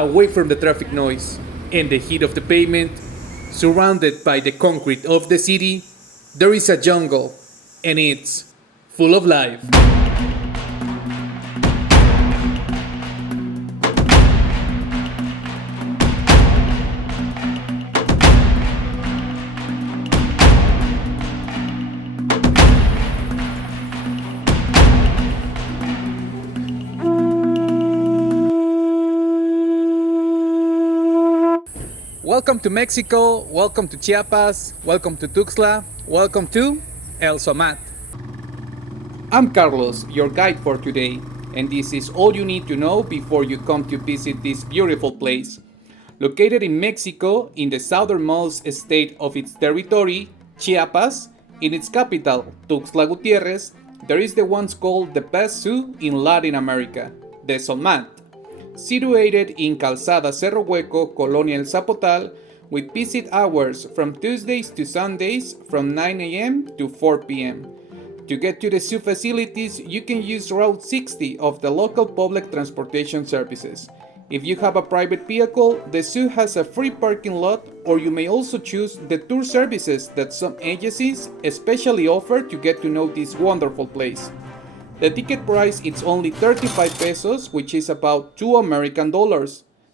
away from the traffic noise and the heat of the pavement, surrounded by the concrete of the city, there is a jungle, and it's full of life. Welcome to Mexico, welcome to Chiapas, welcome to Tuxtla, welcome to El Zoomat. I'm Carlos, your guide for today, and this is all you need to know before you come to visit this beautiful place. Located in Mexico, in the southernmost state of its territory, Chiapas, in its capital, Tuxtla Gutierrez, there is the once called the best zoo in Latin America, the Zoomat. Situated in Calzada Cerro Hueco, Colonia El Zapotal, with visit hours from Tuesdays to Sundays from 9 a.m. to 4 p.m. To get to the zoo facilities, you can use Route 60 of the local public transportation services. If you have a private vehicle, the zoo has a free parking lot, or you may also choose the tour services that some agencies especially offer to get to know this wonderful place. The ticket price is only 35 pesos, which is about $2 American.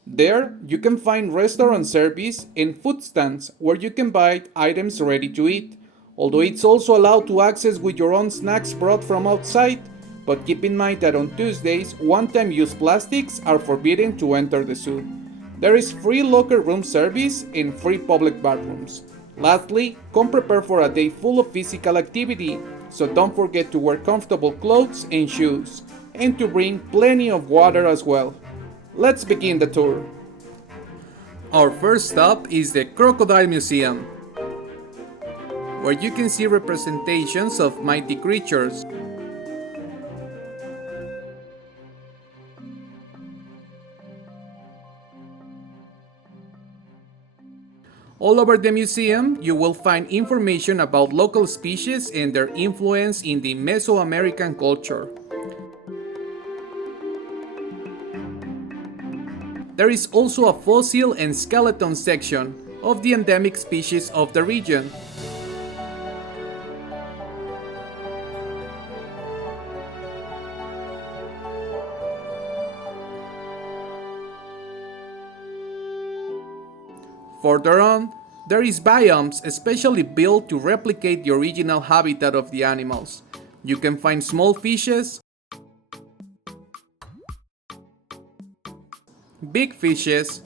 There, you can find restaurant service and food stands where you can buy items ready to eat, although it's also allowed to access with your own snacks brought from outside, but keep in mind that on Tuesdays, one-time use plastics are forbidden to enter the zoo. There is free locker room service and free public bathrooms. Lastly, come prepared for a day full of physical activity, so don't forget to wear comfortable clothes and shoes, and to bring plenty of water as well. Let's begin the tour. Our first stop is the Crocodile Museum, where you can see representations of mighty creatures. All over the museum, you will find information about local species and their influence in the Mesoamerican culture. There is also a fossil and skeleton section of the endemic species of the region. Further on, there is biomes especially built to replicate the original habitat of the animals. You can find small fishes, big fishes,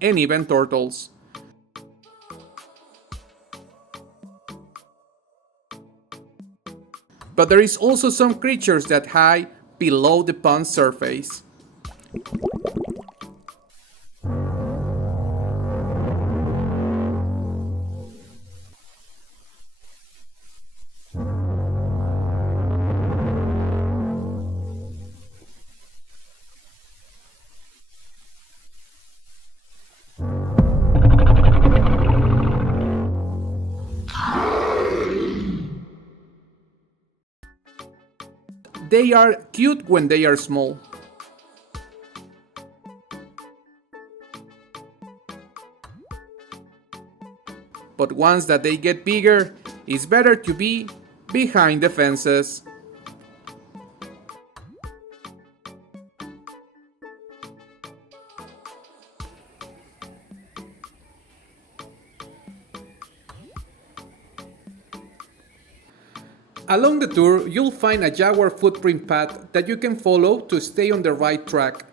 and even turtles. But there is also some creatures that hide below the pond's surface. They are cute when they are small. But once that they get bigger, it's better to be behind the fences. Along the tour, you'll find a jaguar footprint path that you can follow to stay on the right track.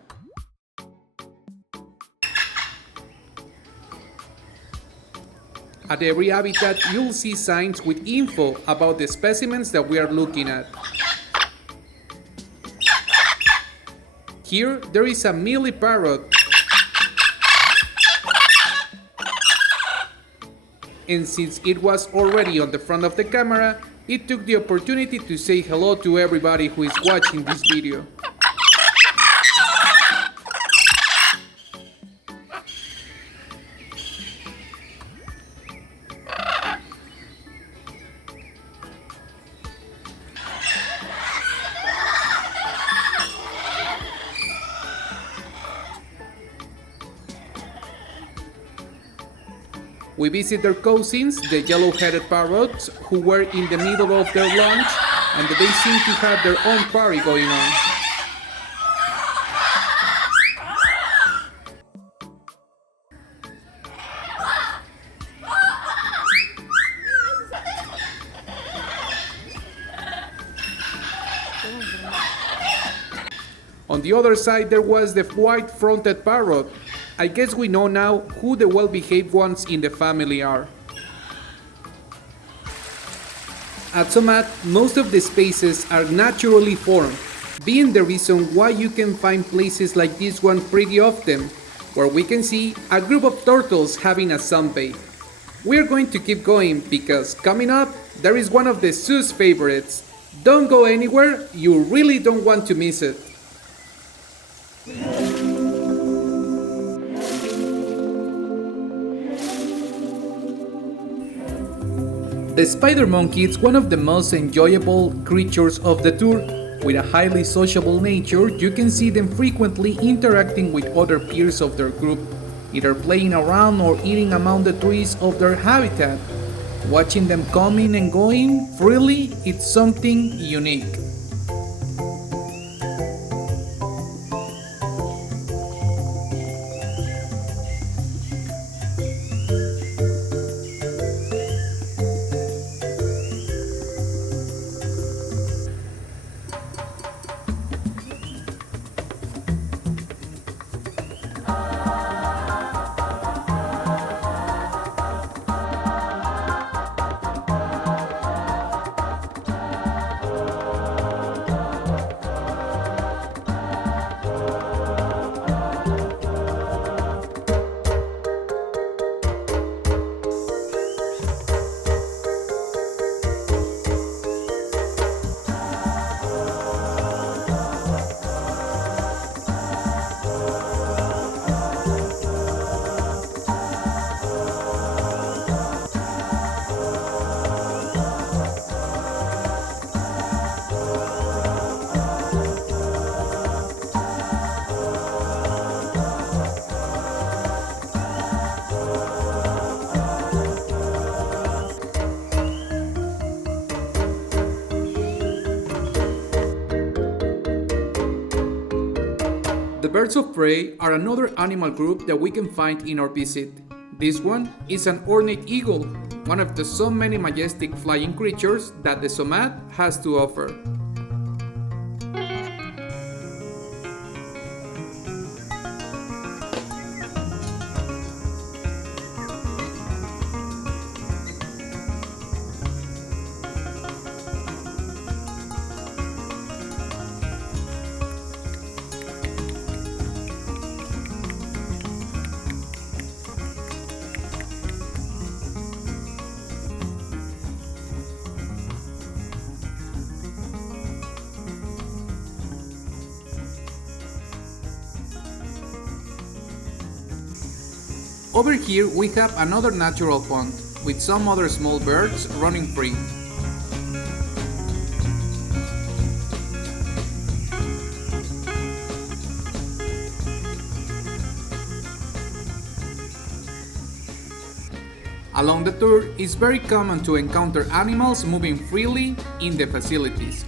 At every habitat, you'll see signs with info about the specimens that we are looking at. Here, there is a mealy parrot. And since it was already on the front of the camera, it took the opportunity to say hello to everybody who is watching this video. We visit their cousins, the yellow-headed parrots, who were in the middle of their lunch, and they seem to have their own party going on. On the other side, there was the white-fronted parrot. I guess we know now who the well-behaved ones in the family are. At zoomat, most of the spaces are naturally formed, being the reason why you can find places like this one pretty often, where we can see a group of turtles having a sunbathe. We're going to keep going because coming up, there is one of the zoo's favorites. Don't go anywhere, you really don't want to miss it. The spider monkey is one of the most enjoyable creatures of the tour. With a highly sociable nature, you can see them frequently interacting with other peers of their group, either playing around or eating among the trees of their habitat. Watching them coming and going freely, it's something unique. The birds of prey are another animal group that we can find in our visit. This one is an ornate eagle, one of the so many majestic flying creatures that the zoomat has to offer. Over here we have another natural pond, with some other small birds running free. Along the tour, it's very common to encounter animals moving freely in the facilities.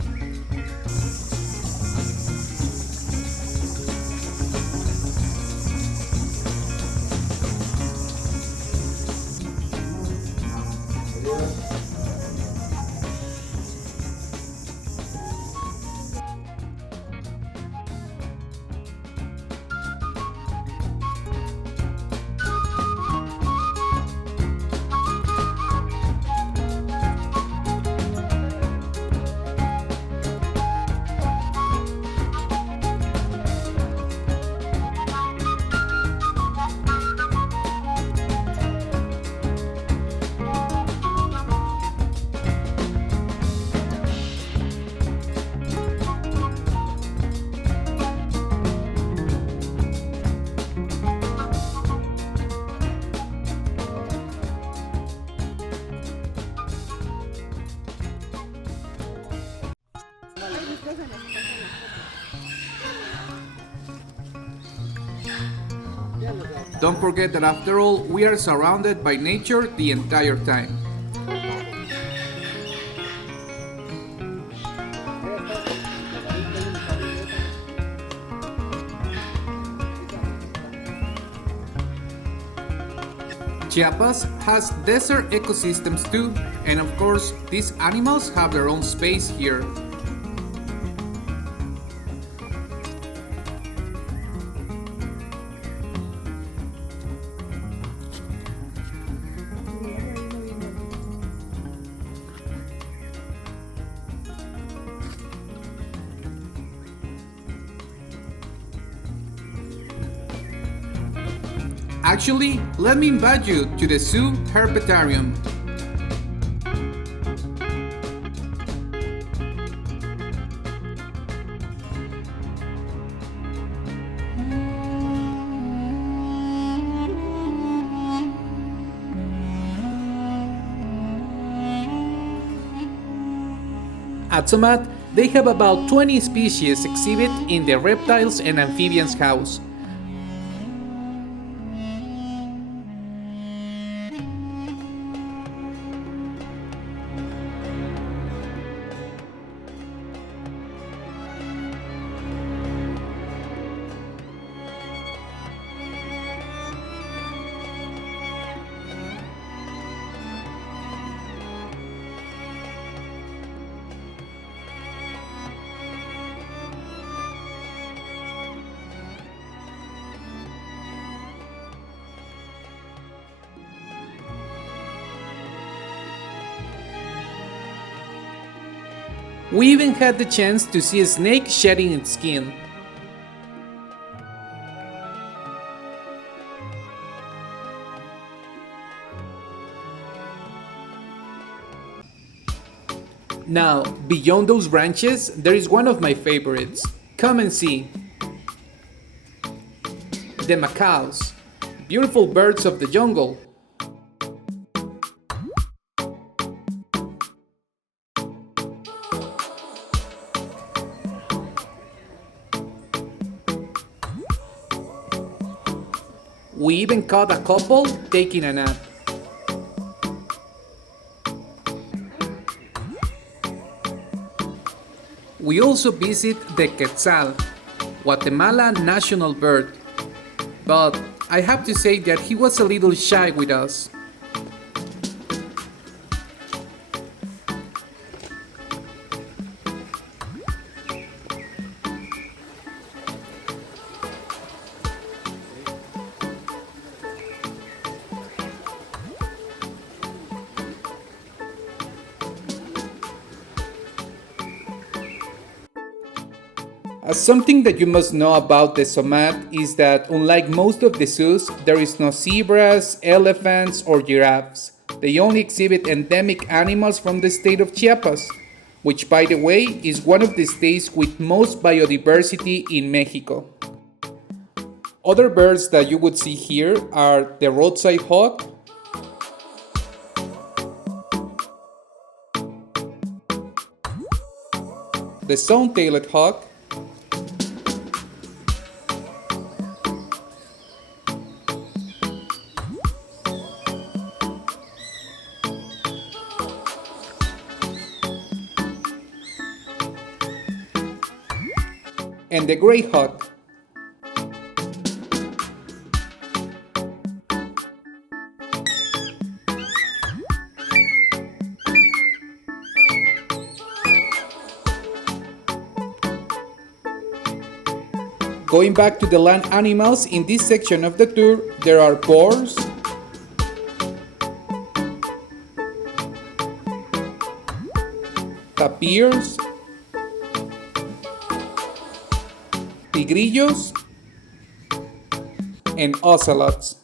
Don't forget that after all, we are surrounded by nature the entire time. Chiapas has desert ecosystems too, and of course, these animals have their own space here. Actually, let me invite you to the zoo herpetarium. At zoomat, they have about 20 species exhibit in the reptiles and amphibians house. We even had the chance to see a snake shedding its skin. Now, beyond those branches, there is one of my favorites. Come and see. The macaws, beautiful birds of the jungle. We even caught a couple taking a nap. We also visit the quetzal, Guatemala national bird. But I have to say that he was a little shy with us. Something that you must know about the zoomat is that unlike most of the zoos, there is no zebras, elephants, or giraffes. They only exhibit endemic animals from the state of Chiapas, which by the way is one of the states with most biodiversity in Mexico. Other birds that you would see here are the roadside hawk, the stone-tailed hawk, and the gray hawk. Going back to the land animals, in this section of the tour, there are boars, tapirs, tigrillos, and ocelots.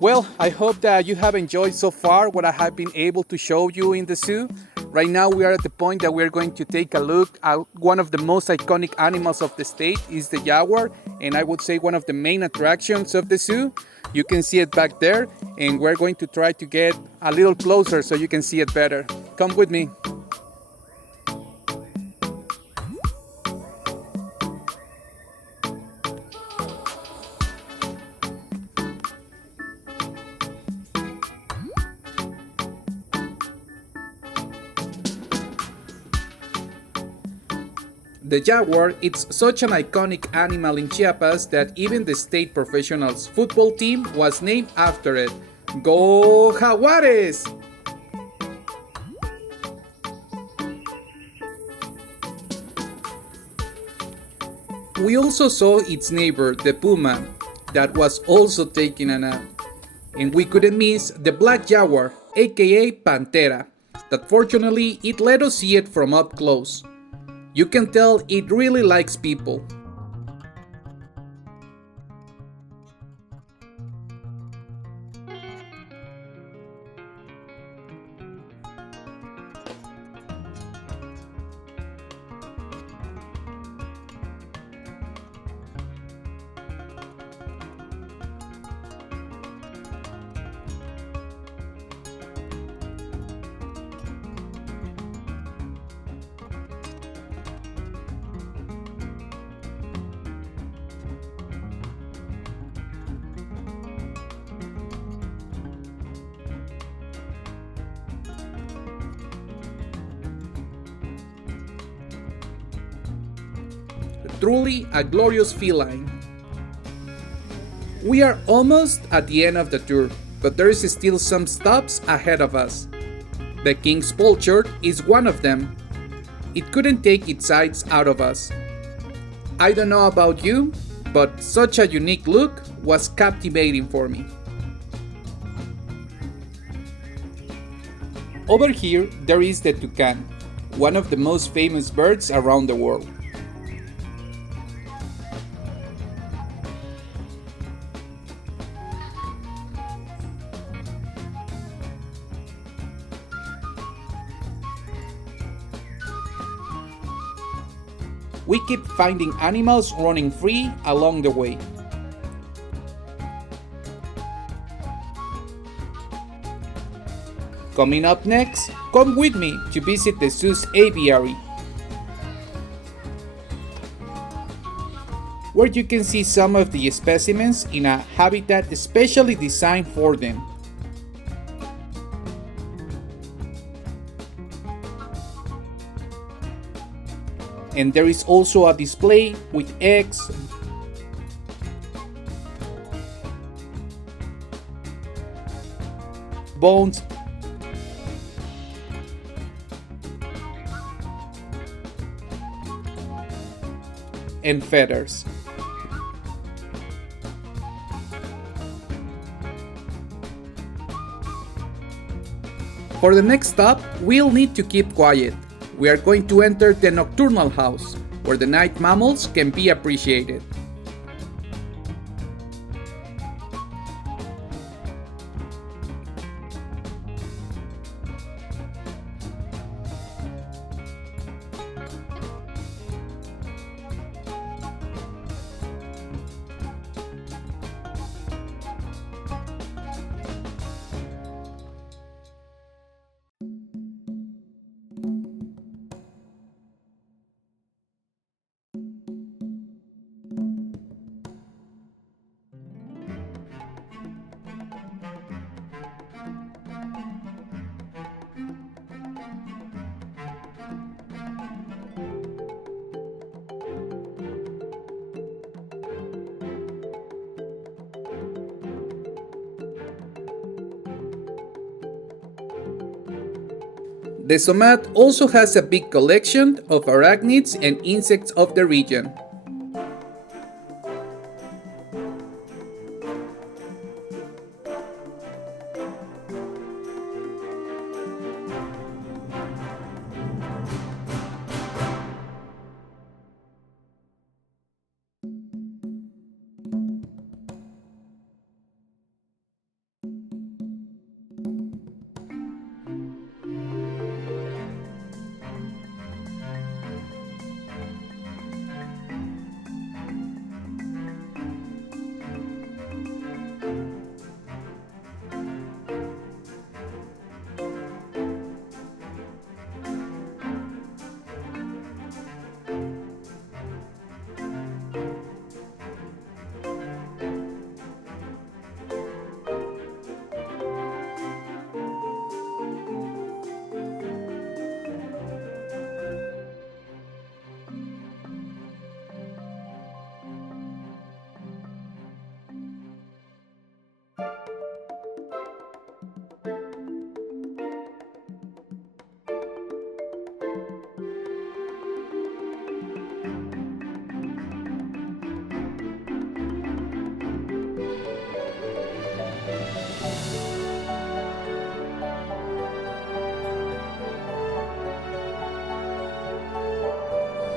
Well, I hope that you have enjoyed so far what I have been able to show you in the zoo. Right now we are at the point that we're going to take a look at one of the most iconic animals of the state is the jaguar, and I would say one of the main attractions of the zoo. You can see it back there, and we're going to try to get a little closer so you can see it better. Come with me. The jaguar is such an iconic animal in Chiapas that even the state professionals football team was named after it. Go Jaguares! We also saw its neighbor, the puma, that was also taking a nap. And we couldn't miss the black jaguar, aka Pantera, that fortunately it let us see it from up close. You can tell it really likes people. Truly a glorious feline. We are almost at the end of the tour, but there is still some stops ahead of us. The King's Vulture is one of them. It couldn't take its eyes out of us. I don't know about you, but such a unique look was captivating for me. Over here, there is the toucan, one of the most famous birds around the world. We keep finding animals running free along the way. Coming up next, come with me to visit the zoo's aviary, where you can see some of the specimens in a habitat specially designed for them. And there is also a display with eggs, bones, and feathers. For the next stop, we'll need to keep quiet. We are going to enter the nocturnal house, where the night mammals can be appreciated. The zoomat also has a big collection of arachnids and insects of the region.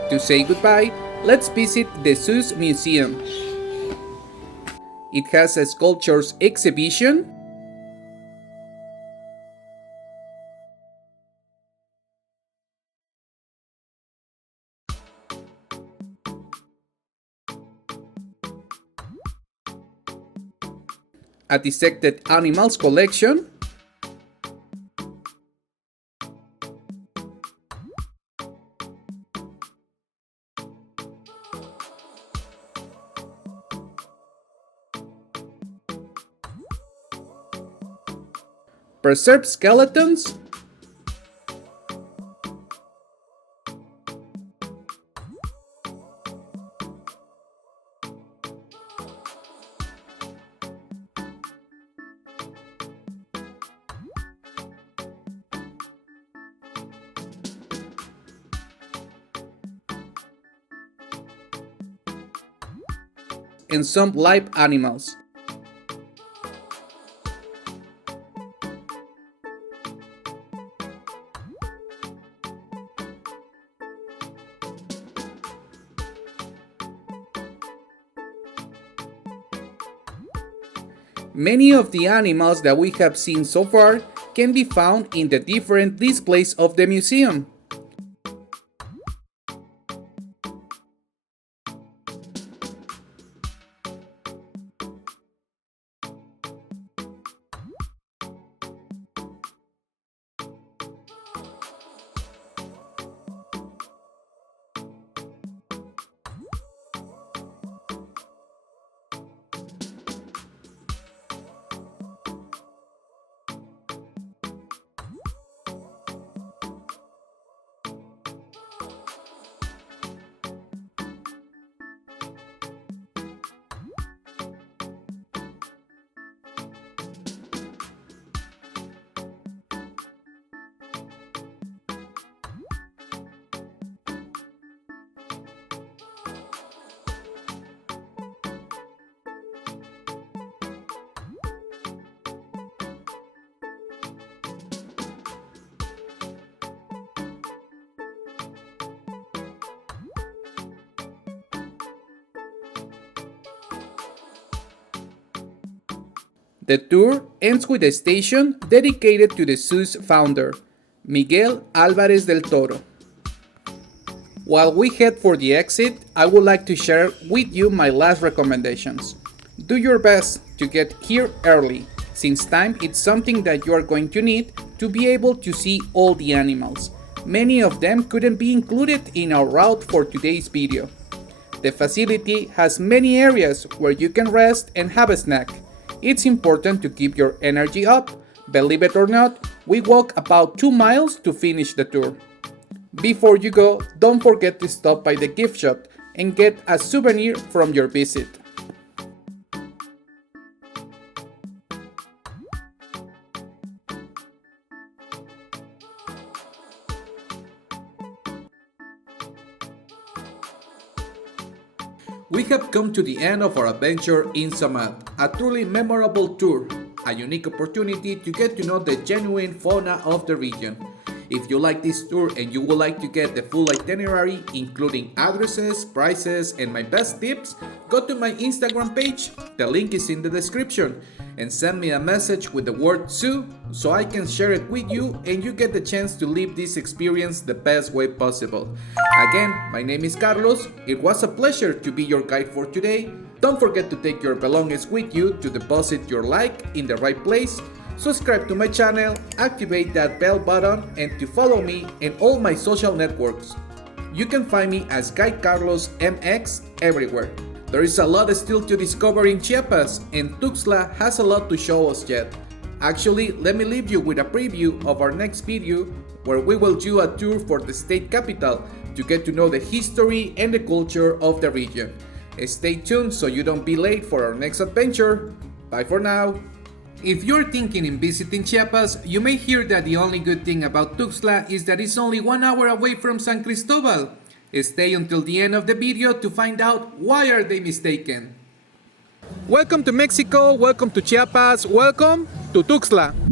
To say goodbye, let's visit the Zoo's museum. It has a sculptures exhibition, a dissected animals collection, preserved skeletons, and some live animals. Many of the animals that we have seen so far can be found in the different displays of the museum. The tour ends with a station dedicated to the zoo's founder, Miguel Alvarez del Toro. While we head for the exit, I would like to share with you my last recommendations. Do your best to get here early, since time is something that you are going to need to be able to see all the animals. Many of them couldn't be included in our route for today's video. The facility has many areas where you can rest and have a snack. It's important to keep your energy up. Believe it or not, we walk about 2 miles to finish the tour. Before you go, don't forget to stop by the gift shop and get a souvenir from your visit. We have come to the end of our adventure in Zoomat, a truly memorable tour, a unique opportunity to get to know the genuine fauna of the region. If you like this tour and you would like to get the full itinerary, including addresses, prices, and my best tips, go to my Instagram page, the link is in the description, and send me a message with the word zoo so I can share it with you and you get the chance to live this experience the best way possible. Again, my name is Carlos. It was a pleasure to be your guide for today. Don't forget to take your belongings with you to deposit your like in the right place. Subscribe to my channel, activate that bell button, and to follow me in all my social networks. You can find me as Guide Carlos MX everywhere. There is a lot still to discover in Chiapas, and Tuxtla has a lot to show us yet. Actually, let me leave you with a preview of our next video where we will do a tour for the state capital to get to know the history and the culture of the region. Stay tuned so you don't be late for our next adventure. Bye for now. If you're thinking in visiting Chiapas, you may hear that the only good thing about Tuxtla is that it's only 1 hour away from San Cristobal. Stay until the end of the video to find out why are they mistaken. Welcome to Mexico, welcome to Chiapas, welcome to Tuxtla.